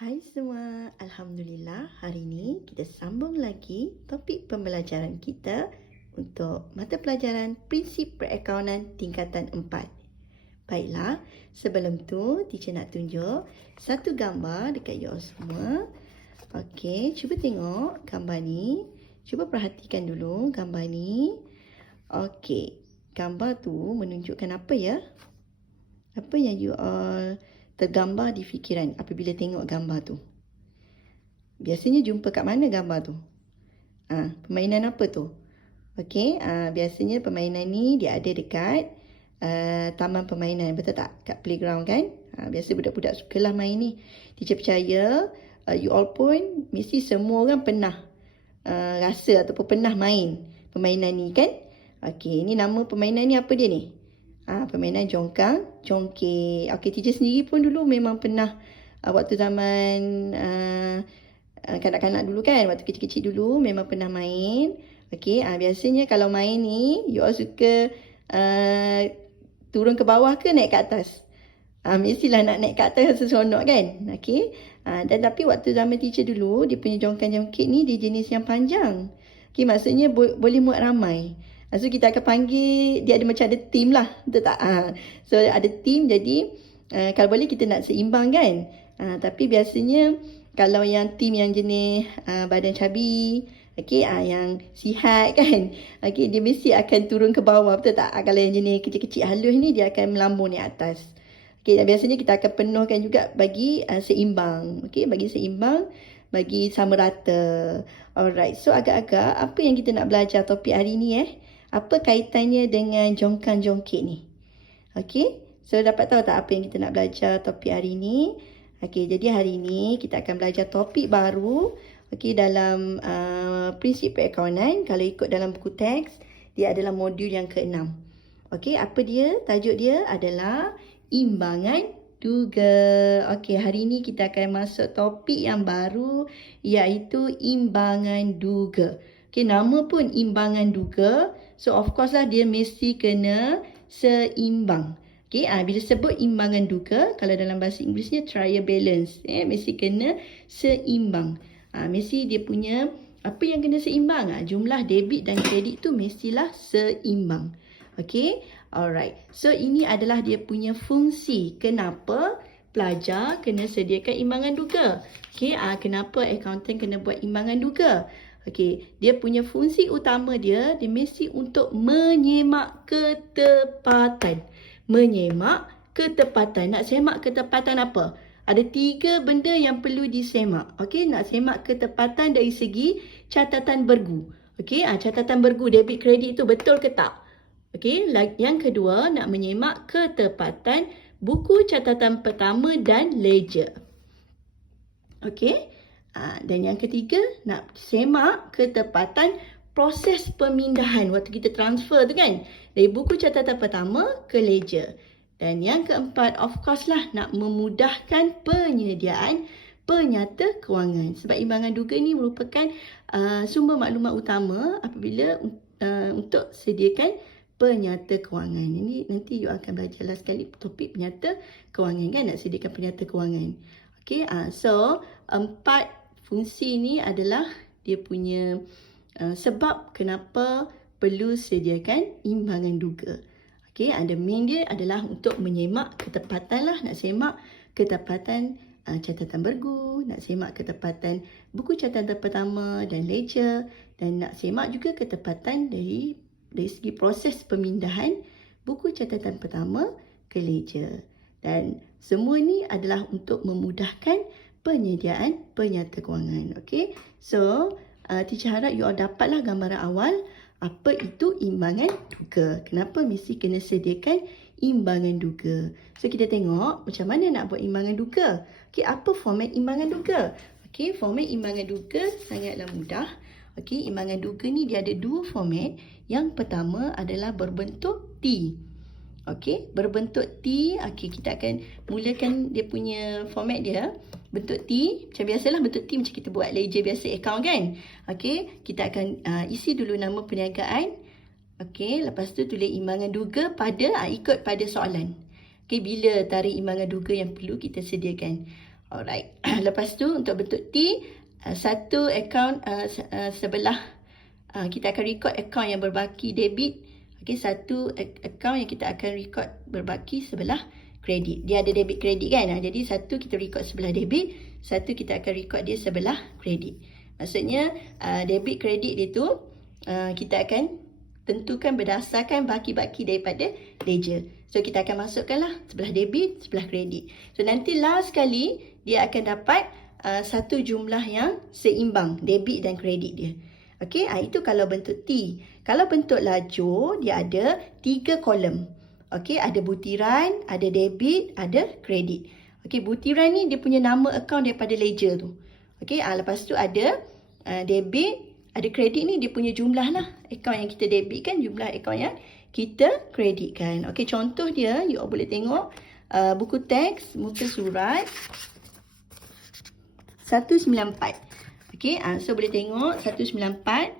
Hai semua, Alhamdulillah hari ini kita sambung lagi topik pembelajaran kita untuk mata pelajaran Prinsip Perakaunan tingkatan 4. Baiklah, sebelum tu teacher nak tunjuk satu gambar dekat you all semua. Okey, cuba tengok gambar ni. Cuba perhatikan dulu gambar ni. Okey, gambar tu menunjukkan apa ya? Apa yang you all tergambar di fikiran apabila tengok gambar tu? Biasanya jumpa kat mana gambar tu? Permainan apa tu? Okey, biasanya permainan ni dia ada dekat taman permainan, betul tak? Kat playground kan? Biasa budak-budak sukalah main ni. Teacher percaya you all pun mesti semua orang pernah rasa ataupun pernah main permainan ni kan? Okey, ni nama permainan ni apa dia ni? Permainan jongkang, jongkek. Okey, teacher sendiri pun dulu memang pernah waktu zaman kanak-kanak dulu kan, waktu kecil-kecil dulu memang pernah main. Okey, biasanya kalau main ni, you all suka turun ke bawah ke naik ke atas? Mestilah nak naik ke atas seronok kan? Okey. Dan tapi waktu zaman teacher dulu, dia punya jongkang-jongkek ni dia jenis yang panjang. Okey, maksudnya boleh muat ramai. So kita akan panggil, dia ada macam ada team lah, betul tak? So ada team, jadi kalau boleh kita nak seimbang kan? Tapi biasanya kalau yang team yang jenis badan cabi, okey, yang sihat kan, okey, dia mesti akan turun ke bawah, betul tak? Kalau yang jenis kecil-kecil halus ni, dia akan melambung naik atas. Okey, dan biasanya kita akan penuhkan juga bagi seimbang. Okey, bagi seimbang, bagi sama rata. Alright, so agak-agak apa yang kita nak belajar topik hari ni Apa kaitannya dengan jongkang-jongkek ni? Okey, so dapat tahu tak apa yang kita nak belajar topik hari ni? Okey, jadi hari ni kita akan belajar topik baru. Okey, dalam prinsip perakaunan. Kalau ikut dalam buku teks, dia adalah modul yang ke-6. Okey, apa dia? Tajuk dia adalah imbangan duga. Okey, hari ni kita akan masuk topik yang baru, iaitu imbangan duga. Okey, nama pun imbangan duga. So of course lah dia mesti kena seimbang. Okey, bila sebut imbangan duga, kalau dalam bahasa Inggerisnya trial balance, mesti kena seimbang. Mesti dia punya apa yang kena seimbang? Jumlah debit dan kredit tu mestilah seimbang. Okey, alright. So ini adalah dia punya fungsi. Kenapa pelajar kena sediakan imbangan duga? Okey, kenapa accountant kena buat imbangan duga? Okey, dia punya fungsi utama dia mesti untuk menyemak ketepatan. Menyemak ketepatan. Nak semak ketepatan apa? Ada 3 benda yang perlu disemak. Okey, nak semak ketepatan dari segi catatan bergu. Okey, catatan bergu debit kredit itu betul ke tak? Okey, yang kedua nak menyemak ketepatan buku catatan pertama dan ledger. Okey. Dan yang ketiga, nak semak ketepatan proses pemindahan waktu kita transfer tu kan, dari buku catatan pertama ke ledger. Dan yang keempat, of course lah, nak memudahkan penyediaan penyata kewangan. Sebab imbangan duga ni merupakan sumber maklumat utama apabila untuk sediakan penyata kewangan. Ini nanti you akan belajar sekali topik penyata kewangan kan, nak sediakan penyata kewangan. Okey, so 4 fungsi ni adalah dia punya sebab kenapa perlu sediakan imbangan duga. Okey, the main dia adalah untuk menyemak ketepatan lah, nak semak ketepatan catatan bergu, nak semak ketepatan buku catatan pertama dan ledger, dan nak semak juga ketepatan dari segi proses pemindahan buku catatan pertama ke ledger. Dan semua ni adalah untuk memudahkan penyediaan penyata kewangan. Okey. So, teacher harap you all dapatlah gambaran awal apa itu imbangan duga. Kenapa mesti kena sediakan imbangan duga. So, kita tengok macam mana nak buat imbangan duga. Okey, apa format imbangan duga? Okey, format imbangan duga sangatlah mudah. Okey, imbangan duga ni dia ada 2 format. Yang pertama adalah berbentuk T. Okey, berbentuk T. Okey, kita akan mulakan dia punya format dia. Bentuk T, macam biasalah bentuk T macam kita buat ledger biasa account kan. Okey, kita akan isi dulu nama perniagaan. Okey, lepas tu tulis imbangan duga pada ikut pada soalan. Okey, bila tarikh imbangan duga yang perlu kita sediakan. Alright. Lepas tu untuk bentuk T, satu akaun sebelah kita akan record akaun yang berbaki debit. Okey, satu akaun yang kita akan record berbaki sebelah kredit. Dia ada debit kredit kan? Jadi satu kita record sebelah debit, satu kita akan record dia sebelah kredit. Maksudnya debit kredit dia tu kita akan tentukan berdasarkan baki-baki daripada ledger. So kita akan masukkanlah sebelah debit, sebelah kredit. So nanti last kali dia akan dapat satu jumlah yang seimbang debit dan kredit dia. Okey, itu kalau bentuk T. Kalau bentuk lajur dia ada 3 kolom. Okey, ada butiran, ada debit, ada kredit. Okey, butiran ni dia punya nama akaun daripada ledger tu. Okey, lepas tu ada debit, ada kredit ni dia punya jumlah lah. Akaun yang kita debit kan, jumlah akaun yang kita kreditkan. Okey, contoh dia you all boleh tengok buku teks muka surat 194. Okey, so boleh tengok 194.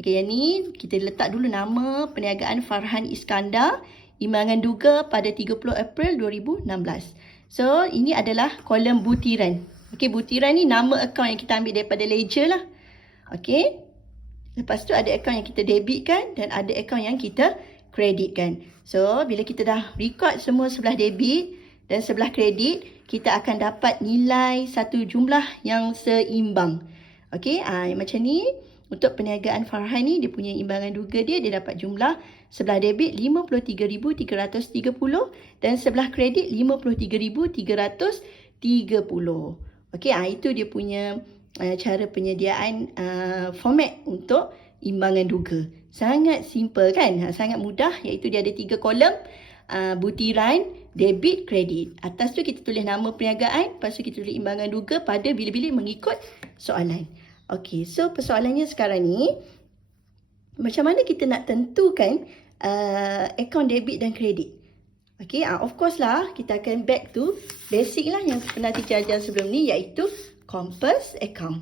Okey, yang ni kita letak dulu nama perniagaan Farhan Iskandar, imbangan duga pada 30 April 2016. So, ini adalah kolom butiran. Okey, butiran ni nama akaun yang kita ambil daripada ledger lah. Okey. Lepas tu ada akaun yang kita debitkan dan ada akaun yang kita kreditkan. So, bila kita dah record semua sebelah debit dan sebelah kredit, kita akan dapat nilai satu jumlah yang seimbang. Okey, macam ni. Untuk perniagaan Farhan ni, dia punya imbangan duga dia dapat jumlah sebelah debit 53,330 dan sebelah kredit 53,330. Okey, itu dia punya cara penyediaan format untuk imbangan duga. Sangat simple kan? Sangat mudah, iaitu dia ada 3 kolom. Butiran, debit, kredit. Atas tu kita tulis nama perniagaan, lepas tu kita tulis imbangan duga pada bila-bila mengikut soalan. Okey, so persoalannya sekarang ni, macam mana kita nak tentukan akaun debit dan kredit? Okey, of course lah, kita akan back to basic lah yang pernah teacher ajar sebelum ni, iaitu Compass account.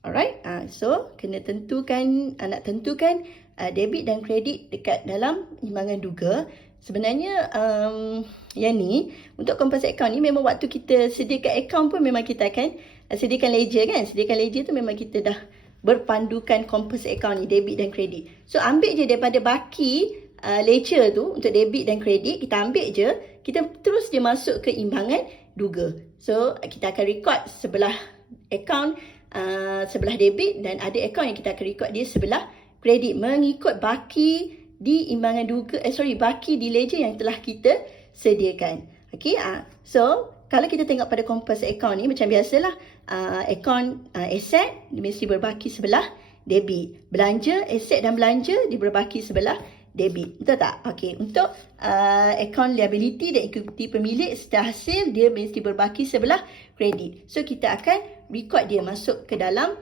Alright, so kena tentukan, nak tentukan debit dan kredit dekat dalam imbangan duga. Sebenarnya yang ni, untuk Compass account ni memang waktu kita sediakan account pun memang kita akan sediakan ledger kan. Sediakan ledger tu memang kita dah berpandukan Compass account ni, debit dan kredit. So ambil je daripada baki ledger tu untuk debit dan kredit, kita ambil je, kita terus dia masuk ke imbangan duga. So kita akan record sebelah account sebelah debit dan ada account yang kita akan record dia sebelah kredit mengikut baki di imbangan duga, baki di ledger yang telah kita sediakan. Okey, so kalau kita tengok pada Compass account ni macam biasalah, account aset dia mesti berbaki sebelah debit. Belanja, aset dan belanja dia berbaki sebelah debit. Betul tak? Okey, untuk account liability dan equity pemilik serta hasil dia mesti berbaki sebelah kredit. So kita akan record dia masuk ke dalam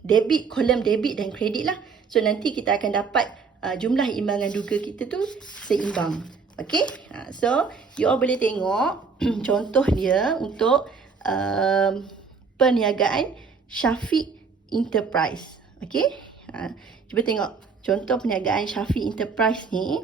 debit, kolom debit dan kredit lah. So nanti kita akan dapat jumlah imbangan duga kita tu seimbang. Okey, so you all boleh tengok contoh dia untuk perniagaan Syafiq Enterprise. Okey, cuba tengok contoh perniagaan Syafiq Enterprise ni.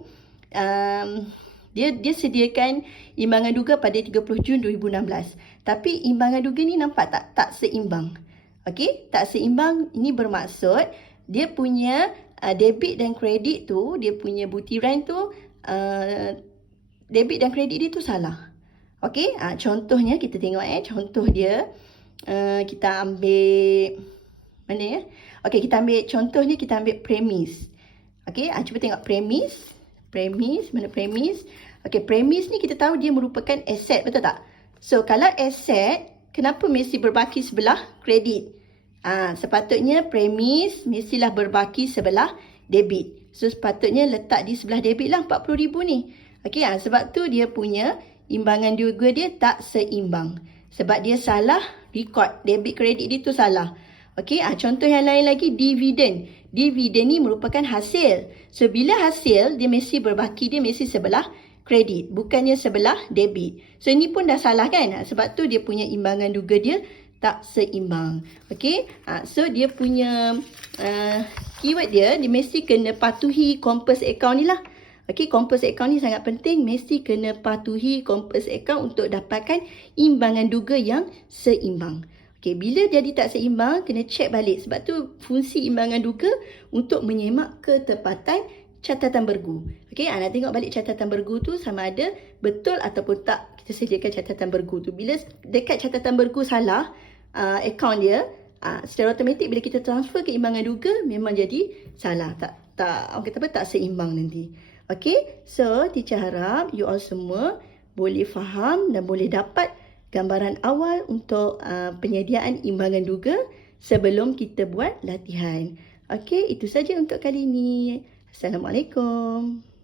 Dia sediakan imbangan duga pada 30 Jun 2016. Tapi imbangan duga ni nampak tak seimbang. Okey, tak seimbang ini bermaksud dia punya debit dan kredit tu, dia punya butiran tu debit dan kredit dia tu salah. Okey, contohnya kita tengok contoh dia, kita ambil mana ya? Okey, kita ambil contohnya, kita ambil premis. Okey, cuba tengok premis. Mana premis? Okey, premis ni kita tahu dia merupakan aset, betul tak? So kalau aset, kenapa mesti berbaki sebelah kredit? Sepatutnya premis mestilah berbaki sebelah debit. So sepatutnya letak di sebelah debit lah 40,000 ni. Okey, sebab tu dia punya imbangan duga dia tak seimbang. Sebab dia salah record, debit kredit dia tu salah. Okey, contoh yang lain lagi, dividen. Dividen ni merupakan hasil. So bila hasil, dia mesti berbaki, dia mesti sebelah kredit, bukannya sebelah debit. So ini pun dah salah kan? Sebab tu dia punya imbangan duga dia tak seimbang. Okey, so dia punya keyword dia mesti kena patuhi Compass account ni lah. Okey, composite account ni sangat penting. Mesti kena patuhi composite account untuk dapatkan imbangan duga yang seimbang. Okey, bila jadi tak seimbang, kena check balik. Sebab tu fungsi imbangan duga untuk menyemak ketepatan catatan bergu. Okey, nak tengok balik catatan bergu tu sama ada betul ataupun tak kita sediakan catatan bergu tu. Bila dekat catatan bergu salah akaun dia, secara automatik bila kita transfer ke imbangan duga memang jadi salah. Orang kata apa, tak seimbang nanti. Okey, so teacher harap you all semua boleh faham dan boleh dapat gambaran awal untuk penyediaan imbangan duga sebelum kita buat latihan. Okey, itu saja untuk kali ini. Assalamualaikum.